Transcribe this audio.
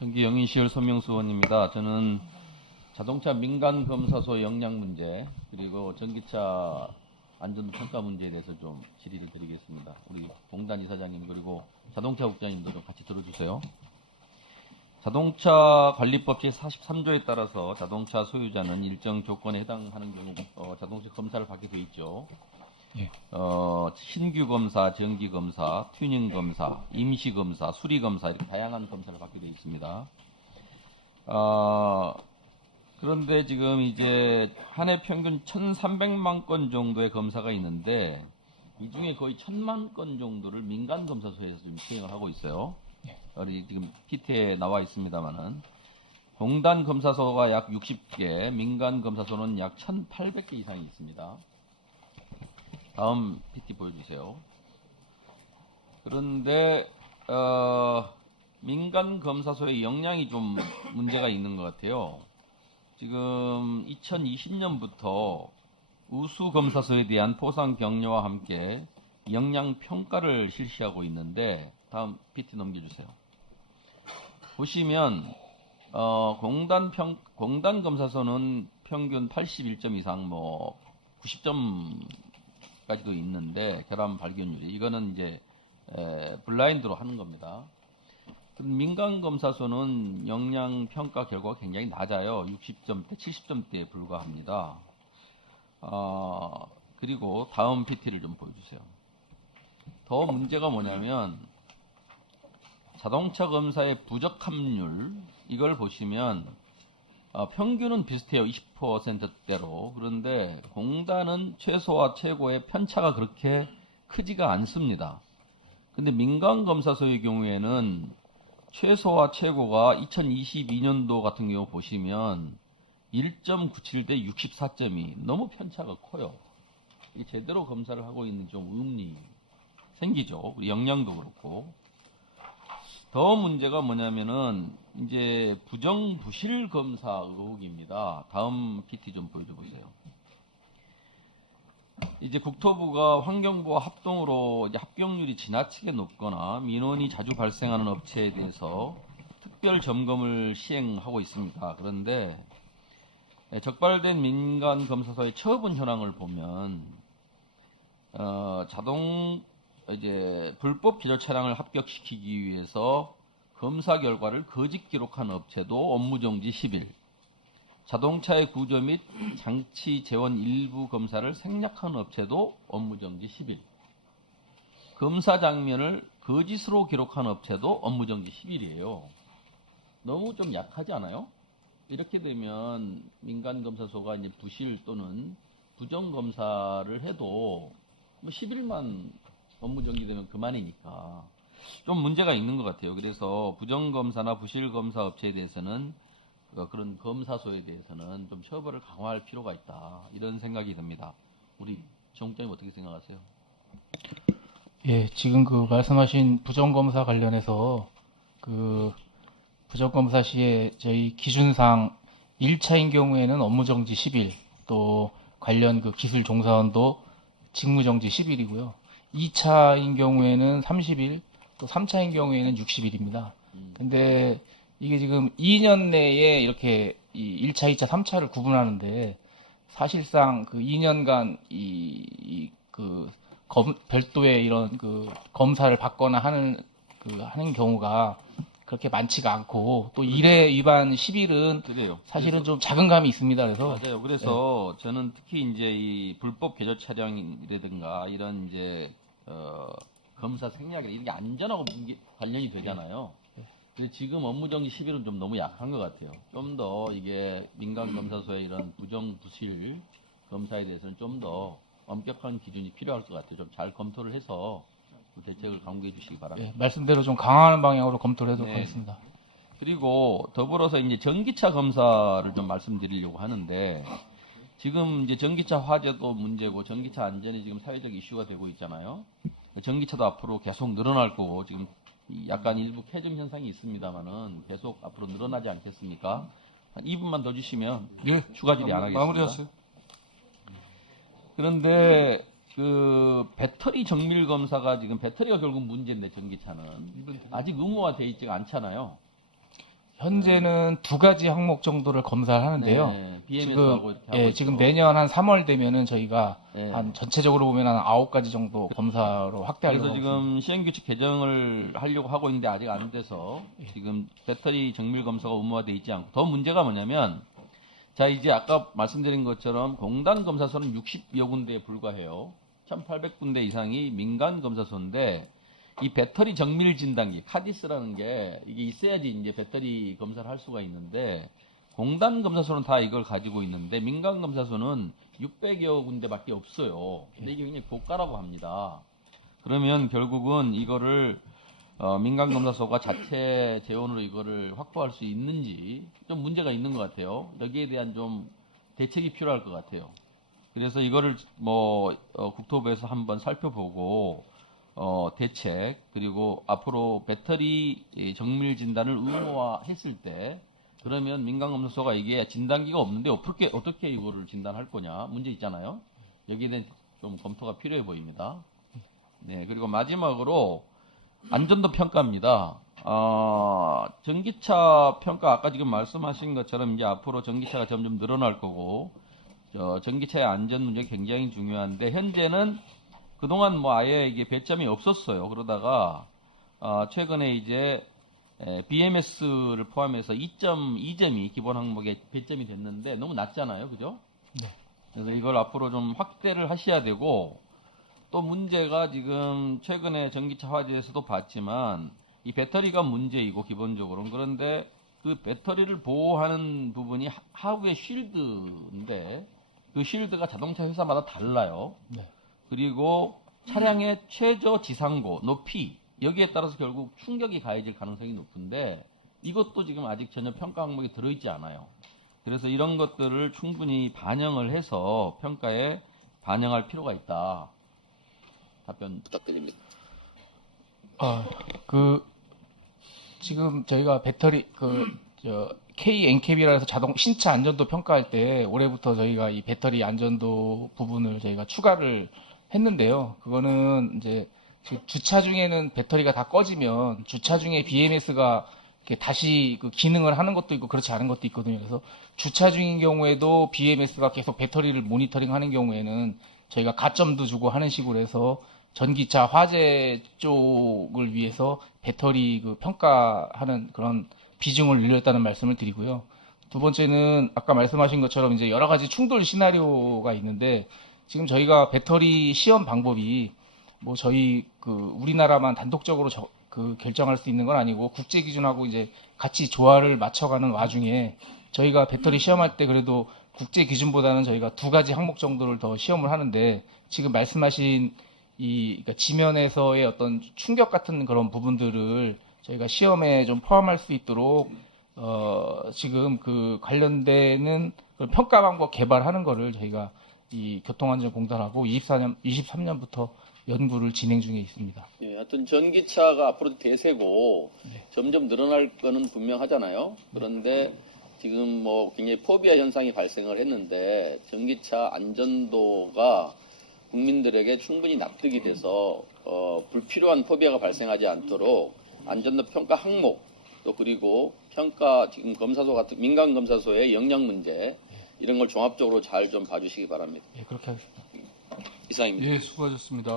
경기 영인시열 손명수 의원입니다. 저는 자동차 민간검사소 역량 문제 그리고 전기차 안전도 평가 문제에 대해서 좀 질의를 드리겠습니다. 우리 공단 이사장님 그리고 자동차 국장님도 좀 같이 들어주세요. 자동차 관리법 제43조에 따라서 자동차 소유자는 일정 조건에 해당하는 경우 자동차 검사를 받게 돼 있죠. 예. 신규 검사, 정기 검사, 튜닝 검사, 임시 검사, 수리 검사 이렇게 다양한 검사를 받게 되어 있습니다. 그런데 지금 이제 한 해 평균 1,300만 건 정도의 검사가 있는데 이 중에 거의 1,000만 건 정도를 민간 검사소에서 지금 시행을 하고 있어요. 우리 지금 PT에 나와 있습니다만은 공단 검사소가 약 60개, 민간 검사소는 약 1,800개 이상이 있습니다. 다음 PT 보여주세요. 그런데 민간 검사소의 역량이 좀 문제가 있는 것 같아요. 지금 2020년부터 우수 검사소에 대한 포상 격려와 함께 역량 평가를 실시하고 있는데 다음 PT 넘겨주세요. 보시면 공단 검사소는 평균 81점 이상 90점 까지도 있는데 결함 발견율이 이거는 이제 블라인드로 하는 겁니다. 민간 검사소는 역량 평가 결과가 굉장히 낮아요. 60점대, 70점대에 불과합니다. 그리고 다음 PT를 좀 보여주세요. 더 문제가 뭐냐면 자동차 검사의 부적합률 이걸 보시면 평균은 비슷해요. 20%대로. 그런데 공단은 최소와 최고의 편차가 그렇게 크지가 않습니다. 근데 민간검사소의 경우에는 최소와 최고가 2022년도 같은 경우 보시면 1.97 대 64점이 너무 편차가 커요. 제대로 검사를 하고 있는 좀 의문이 생기죠. 우리 역량도 그렇고. 더 문제가 뭐냐면은 이제 부정부실 검사 의혹입니다. 다음 PT 좀 보여줘 보세요. 이제 국토부가 환경부와 합동으로 이제 합격률이 지나치게 높거나 민원이 자주 발생하는 업체에 대해서 특별 점검을 시행하고 있습니다. 그런데 적발된 민간 검사소의 처분 현황을 보면 이제 불법 기존 차량을 합격시키기 위해서 검사 결과를 거짓 기록한 업체도 업무정지 10일, 자동차의 구조 및 장치 재원 일부 검사를 생략한 업체도 업무정지 10일, 검사 장면을 거짓으로 기록한 업체도 업무정지 10일이에요. 너무 좀 약하지 않아요? 이렇게 되면 민간검사소가 이제 부실 또는 부정검사를 해도 10일만 업무정지되면 그만이니까 좀 문제가 있는 것 같아요. 그래서 부정검사나 부실검사 업체에 대해서는 그런 검사소에 대해서는 좀 처벌을 강화할 필요가 있다. 이런 생각이 듭니다. 우리 정국장님 어떻게 생각하세요? 예, 지금 그 말씀하신 부정검사 관련해서 그 부정검사 시에 저희 기준상 1차인 경우에는 업무정지 10일, 또 관련 그 기술 종사원도 직무정지 10일이고요. 2차인 경우에는 30일, 또 3차인 경우에는 60일입니다. 근데 이게 지금 2년 내에 이렇게 1차, 2차, 3차를 구분하는데 사실상 그 2년간 별도의 이런 그 검사를 받거나 하는 경우가 그렇게 많지가 않고 또 일회 위반 10일은 그래요. 사실은 좀 자긍감이 있습니다. 그래서 맞아요. 그래서 저는 특히 이제 이 불법 개조 차량이라든가 이런 이제 검사 생략이나 이런 게 안전하고 관련이 되잖아요. 근데 지금 업무정지 10일은 좀 너무 약한 것 같아요. 좀 더 이게 민간검사소의 이런 부정부실 검사에 대해서는 좀 더 엄격한 기준이 필요할 것 같아요. 좀 잘 검토를 해서 대책을 강구해 주시기 바랍니다. 예, 말씀대로 좀 강화하는 방향으로 검토를 하도록 네. 하겠습니다. 그리고 더불어서 이제 전기차 검사를 좀 말씀드리려고 하는데 지금 이제 전기차 화재도 문제고 전기차 안전이 지금 사회적 이슈가 되고 있잖아요. 전기차도 앞으로 계속 늘어날 거고 지금 약간 일부 캐즘 현상이 있습니다만은 계속 앞으로 늘어나지 않겠습니까? 한 2분만 더 주시면 예, 추가 질의 안 하겠습니다. 마무리하세요. 그런데 그 배터리 정밀 검사가 지금 배터리가 결국 문제인데 전기차는 아직 의무화되어 있지가 않잖아요. 현재는 두 가지 항목 정도를 검사를 하는데요. 네, BMS하고 이렇게 하고 지금 있죠. 내년 한 3월 되면은 저희가 네. 한 전체적으로 보면 한 9가지 정도 검사로 확대하려고 그래서 하고 지금 시행규칙 개정을 하려고 하고 있는데 아직 안 돼서 지금 배터리 정밀 검사가 의무화돼 있지 않고, 더 문제가 뭐냐면, 자, 이제 아까 말씀드린 것처럼 공단 검사소는 60여 군데에 불과해요. 1,800군데 이상이 민간 검사소인데, 이 배터리 정밀 진단기, 카디스라는 게 이게 있어야지 이제 배터리 검사를 할 수가 있는데, 공단 검사소는 다 이걸 가지고 있는데, 민간 검사소는 600여 군데밖에 없어요. 근데 이게 굉장히 고가라고 합니다. 그러면 결국은 이거를 민간 검사소가 자체 재원으로 이거를 확보할 수 있는지 좀 문제가 있는 것 같아요. 여기에 대한 좀 대책이 필요할 것 같아요. 그래서 이거를 국토부에서 한번 살펴보고 대책, 그리고 앞으로 배터리 정밀 진단을 의무화했을 때, 그러면 민간 검사소가 이게 진단기가 없는데 어떻게 이거를 진단할 거냐 문제 있잖아요. 여기에 대한 좀 검토가 필요해 보입니다. 네, 그리고 마지막으로 안전도 평가입니다. 전기차 평가, 아까 지금 말씀하신 것처럼 이제 앞으로 전기차가 점점 늘어날 거고, 전기차의 안전 문제 굉장히 중요한데, 현재는 그동안 뭐 아예 이게 배점이 없었어요. 그러다가, 최근에 이제, BMS를 포함해서 2.2점이 기본 항목에 배점이 됐는데, 너무 낮잖아요. 그죠? 네. 그래서 이걸 앞으로 좀 확대를 하셔야 되고, 또 문제가 지금 최근에 전기차 화재에서도 봤지만 이 배터리가 문제이고 기본적으로는, 그런데 그 배터리를 보호하는 부분이 하부의 쉴드인데 그 쉴드가 자동차 회사마다 달라요. 네. 그리고 차량의 최저 지상고, 높이, 여기에 따라서 결국 충격이 가해질 가능성이 높은데 이것도 지금 아직 전혀 평가 항목에 들어있지 않아요. 그래서 이런 것들을 충분히 반영을 해서 평가에 반영할 필요가 있다. 답변 부탁드립니다. 지금 저희가 배터리, KNCAP이라 해서 신차 안전도 평가할 때 올해부터 저희가 이 배터리 안전도 부분을 저희가 추가를 했는데요. 그거는 이제 주차 중에는 배터리가 다 꺼지면 주차 중에 BMS가 다시 그 기능을 하는 것도 있고 그렇지 않은 것도 있거든요. 그래서 주차 중인 경우에도 BMS가 계속 배터리를 모니터링 하는 경우에는 저희가 가점도 주고 하는 식으로 해서 전기차 화재 쪽을 위해서 배터리 그 평가하는 그런 비중을 늘렸다는 말씀을 드리고요. 두 번째는 아까 말씀하신 것처럼 이제 여러 가지 충돌 시나리오가 있는데, 지금 저희가 배터리 시험 방법이 뭐 저희 그 우리나라만 단독적으로 결정할 수 있는 건 아니고 국제 기준하고 이제 같이 조화를 맞춰가는 와중에 저희가 배터리 시험할 때 그래도 국제 기준보다는 저희가 두 가지 항목 정도를 더 시험을 하는데, 지금 말씀하신 그러니까 지면에서의 어떤 충격 같은 그런 부분들을 저희가 시험에 좀 포함할 수 있도록 지금 그 관련되는 그런 평가 방법 개발하는 거를 저희가 이 교통안전공단하고 23년부터 연구를 진행 중에 있습니다. 예, 하여튼 전기차가 앞으로 대세고 점점 늘어날 거는 분명하잖아요. 그런데 지금 뭐 굉장히 포비아 현상이 발생을 했는데 전기차 안전도가 국민들에게 충분히 납득이 돼서 불필요한 포비아가 발생하지 않도록 안전도 평가 항목, 또 그리고 평가 지금 검사소 같은 민간 검사소의 역량 문제, 이런 걸 종합적으로 잘 좀 봐주시기 바랍니다. 예, 그렇게 하겠습니다. 이상입니다. 예, 수고하셨습니다.